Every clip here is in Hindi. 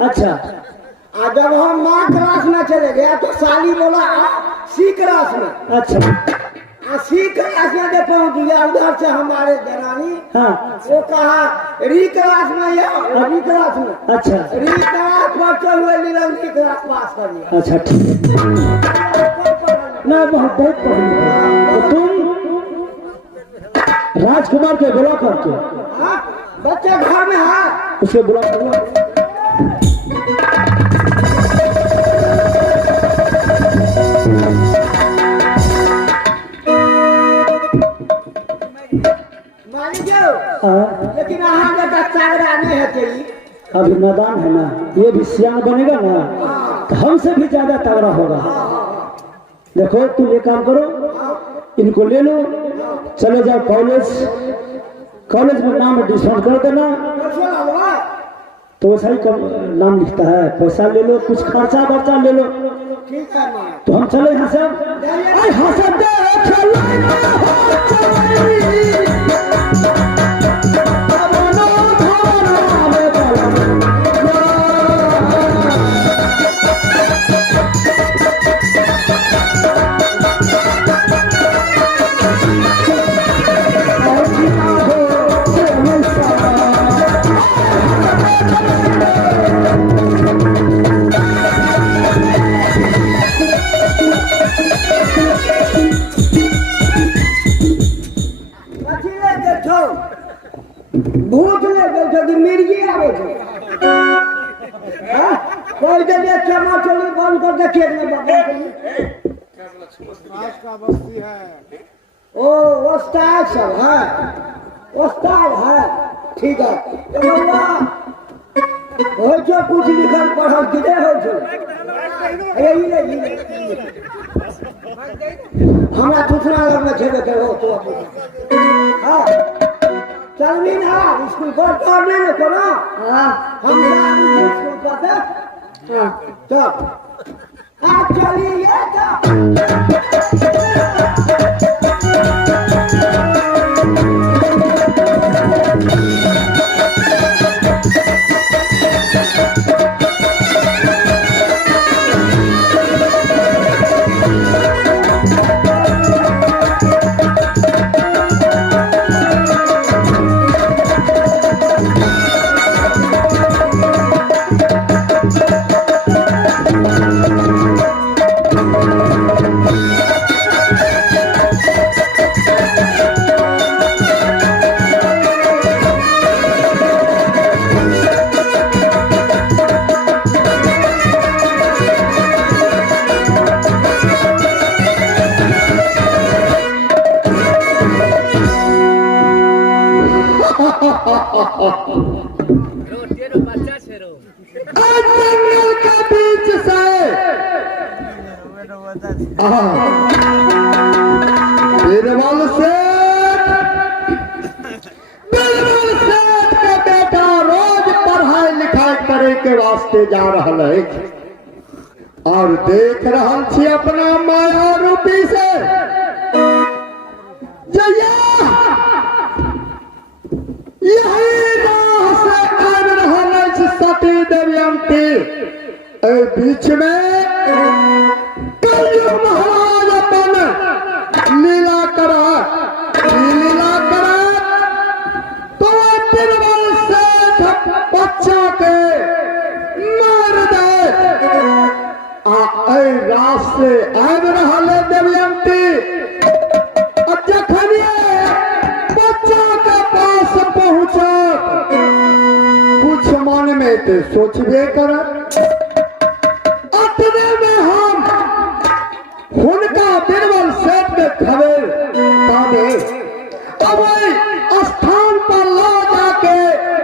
अच्छा। और जब हम माँ क्लास में चले गया तो साली बोला सी क्लास में। अच्छा। सी क्लास में जब पहुंच गया उधर से हमारे दरानी हाँ। वो कहा री क्लास में या री क्लास में। अच्छा। री क्लास पढ़ते हुए नीलंगी क्लास पास कर लिया। अच्छा ठीक ना, बहुत बहुत पढ़ी। तो तुम राजकुमार के बुला करके बच्चे घर में है उसे बुला कर लेकिन यहाँ का चावड़ा नहीं है चाहिए। अभी मैदान है ना, ये भी सियान बनेगा ना तो हमसे भी ज्यादा तगड़ा होगा। देखो तुम ये काम करो, इनको ले लो, चले जाओ कॉलेज, कॉलेज में नाम एडमिशन कर देना। तो वैसा ही नाम लिखता है, पैसा ले लो, कुछ खर्चा वर्चा ले लो। तो हम चले यहाँ से। भूत ले गए थे मिर्गी आवे थे। कोई जगह चमा चोली बंद कर दे खेत में का बस्ती है। ओ उस्ताद सब है, उस्ताद है। ठीक है हो जो कुछ लिखल पढ़ल किने हो जो हमरा दूसरा लग में छेबे करे हो तो हां चलनी ना स्कूल पर पढ़ने न करो। हां हम जा स्कूल पर हां चल आप चलिए जंगल के बीच से बीरबल सेठ के बेटा रोज पढ़ाई लिखाई करे के वास्ते जा रहा है और देख रहा छी अपना माया रूपी से जया यही राह से आन रहा सती दमयंती। बीच में कलयुग महाराज अपन लीला करा तो बीरबल सेठ बच्चा के मार दे। रास्ते आन रहा दमयंती जखनिए बच्चा के पास पहुंचा कुछ मन में तो सोचबे कर अतने में हम हुनका बीरबल सेठ के खबर कादे अब स्थान पर ला जाके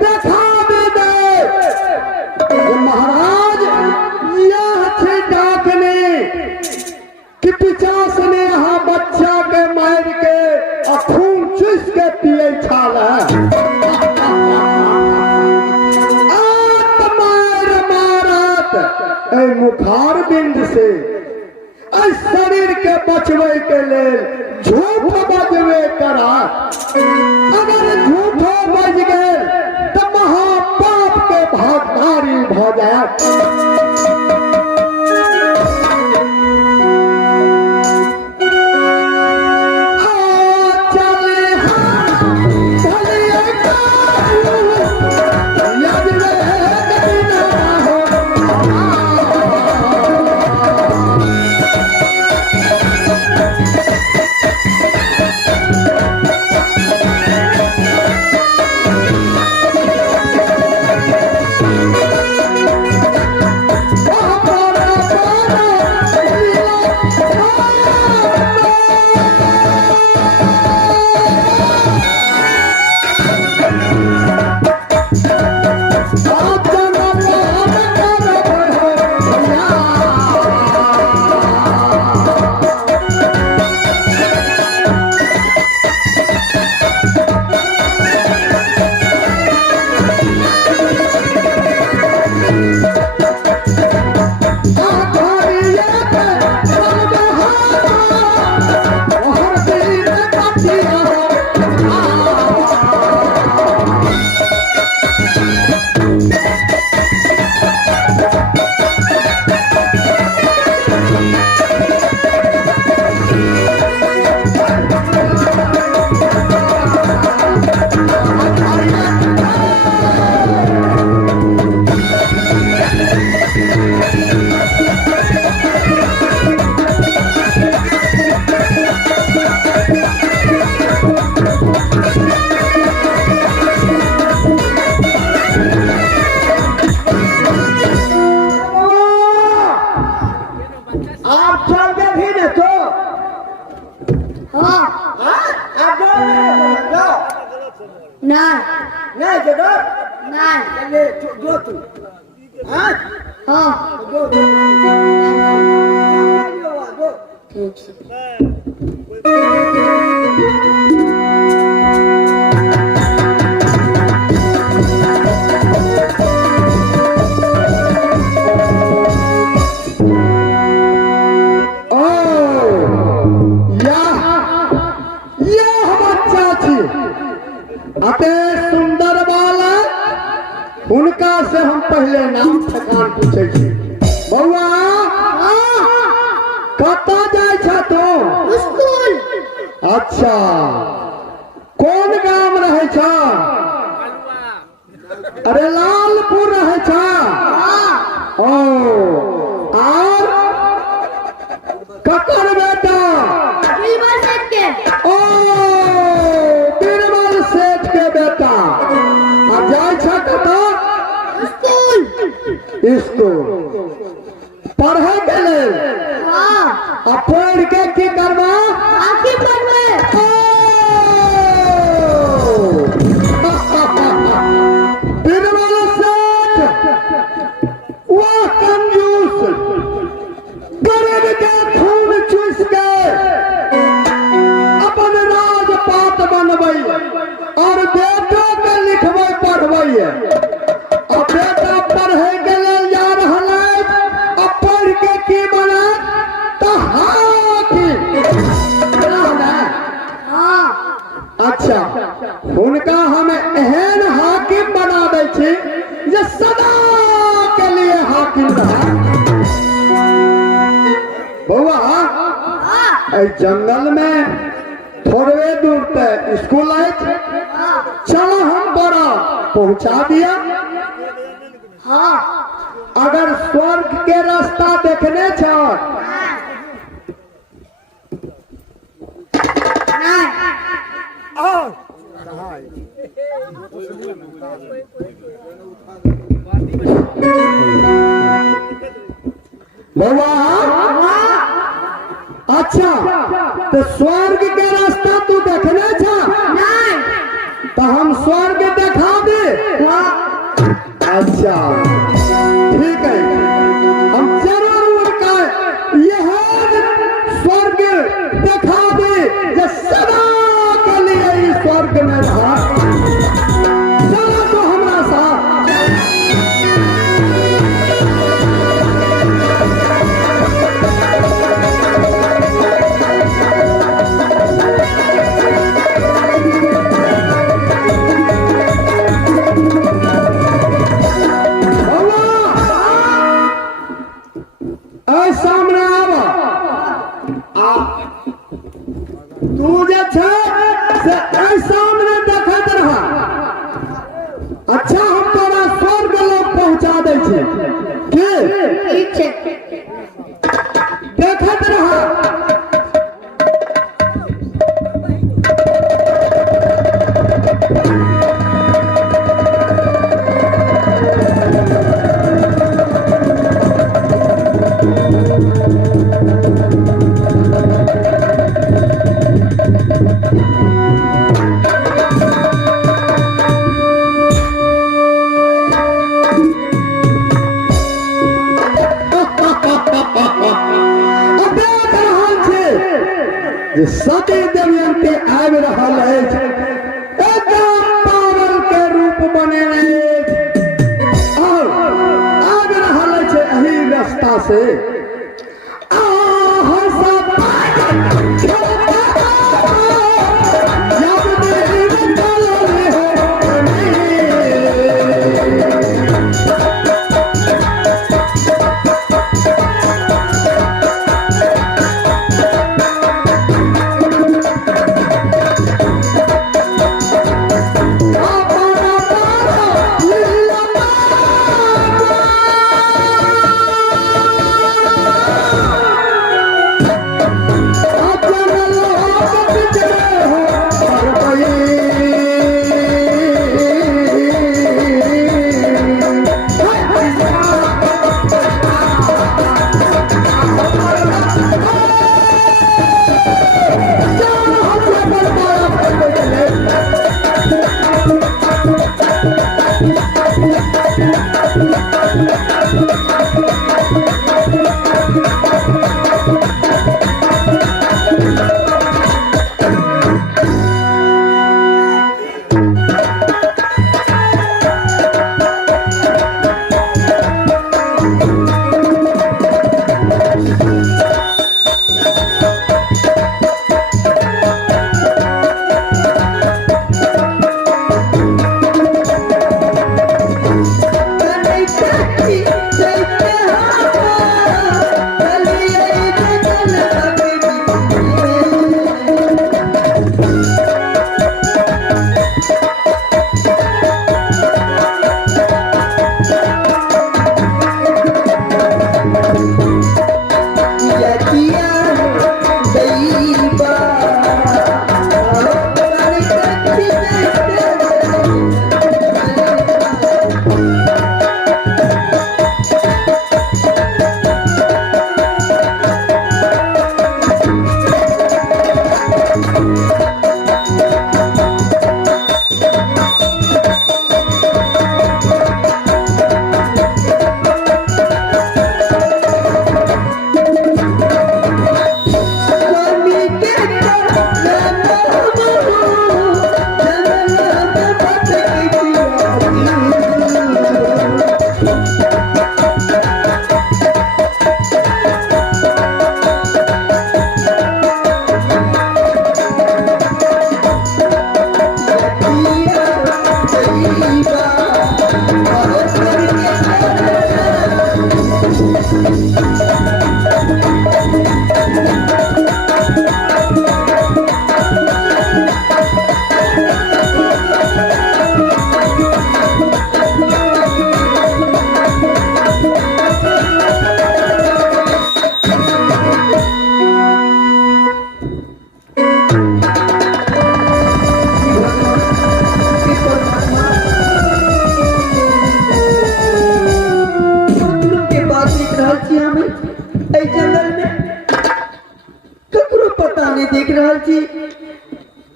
देखा दे महाराज यह थी डाकनी कि पिचास ने यहाँ बच्चा के मार के खून चूस के पिए छाल मुखार बिंद से शरीर के बचवे के लेल झूठ बजवे करा। अगर झूठो बज गए तो महापाप के भागधारी भजाए। आप चल गए भी न तो हाँ आप जाओ नहीं जगह नहीं ये जो तू हाँ जो अते सुंदर वाला उनका से हम पहले नाम ठकान पूछे छी। बउआ कता जाय छ तो स्कूल। अच्छा कौन गांव रहे छ? अरे लालपुर रहे छ। ओ और ककर बेटा? बीरबल सेठ के। ओ बीरबल सेठ के बेटा। अब जाय छ कता? स्कूल। स्कूल पढ़े के लेल। अब पढ़ के की करबा? आखिर पढ़बे। बीरबल सेठ वाह कंजूस, गरीब के खून चूस के अपन राजपाट बनबै और बेटो के लिखबै पढ़बै। अब बेटा पढ़े के लेल जा रहल है। अब पढ़ के की बनत? तो हाकिम। अच्छा हुनका हम एहन हाकिम बना दै छी जे सदा के लिए हाकिम रहे। बउआ ए जंगल में थोड़े दूर तक स्कूल है। चलो हम बड़ा पहुंचा दिया। अगर स्वर्ग के रास्ता देखने छ बउआ अच्छा तो स्वर्ग के रास्ता तू देखने छ? तो हम स्वर्ग दिखा दे। अच्छा ठीक है हम जरूर उनका यह स्वर्ग दिखा दे जो सदा के लिए इस स्वर्ग में रहा। चलो तो हमारा साथ। ए सामने आवा आ तू जे छै से ए सामने देखत रहा। अच्छा हम तोरा स्वर्ग लोक पहुंचा दै छी के ठीक है। देखत रहा। जे सती दमयंती आबि रहल अछि एकदम पावन के रूप बनेने अछि और आबि रहल अछि एही रास्ता से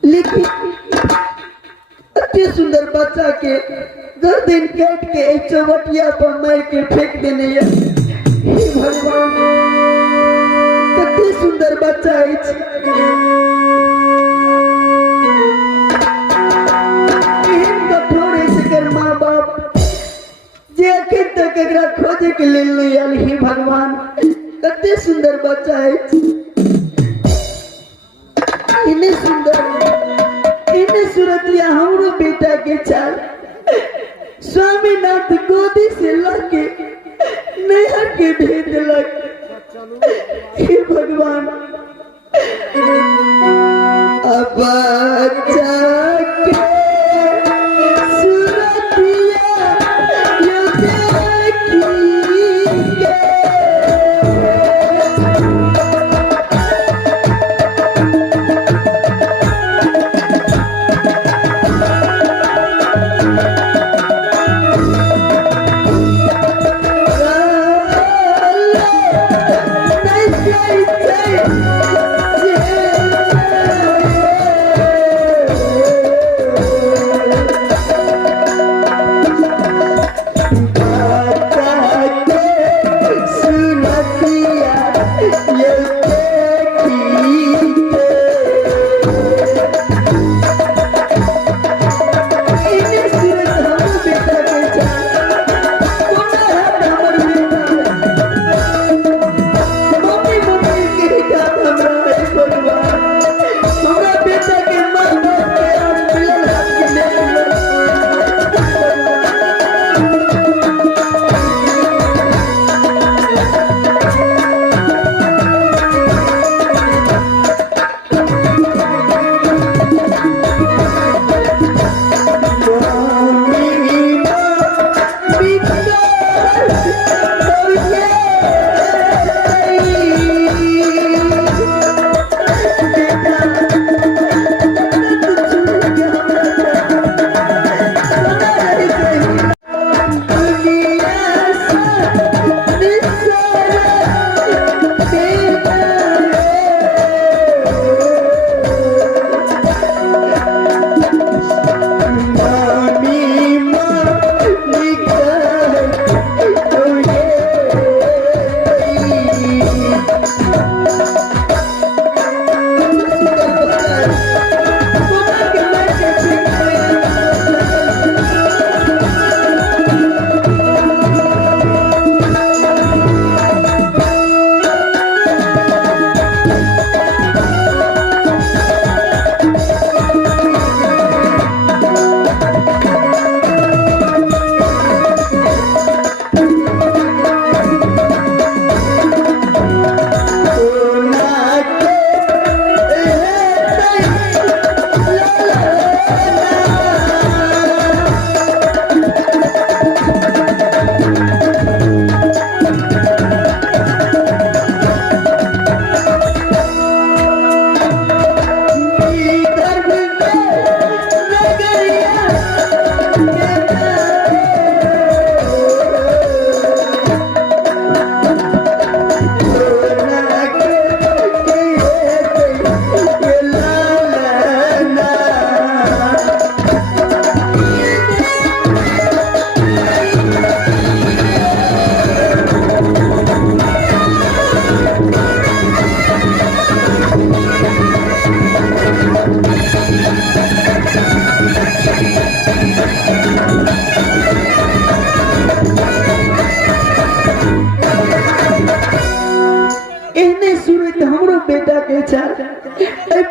लेकिन अति सुंदर बच्चा के गर्दन काट के एक चौबटिया पर मार के फेंक देने हे भगवान कति सुंदर बच्चा कठोर माँ बाप जे अखन तक एकरा खोजे के लेल नहीं आयल हे भगवान कति सुंदर बच्चा इन्हें सुंदर इन्हें सूरतिया हमरो बेटा के चाल स्वामीनाथ गोदी से लाके नैहर के भेज दिलक हे भगवान अब जाके सुरतिया यो देखिए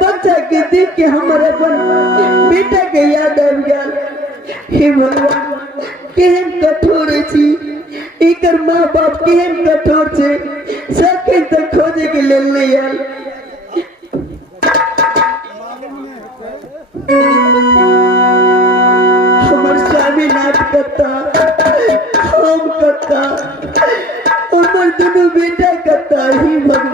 बच्चा के देख के हमारे अपन बेटा के याद आ गया। हे भगवान केहन कठोर छी, एकर माँ बाप केहन कठोर छे, सके तक खोजे के लेल नहीं आयल। हमार स्वामी नाथ करता, हम करता, हमार दोनों बेटा करता ही भगवान।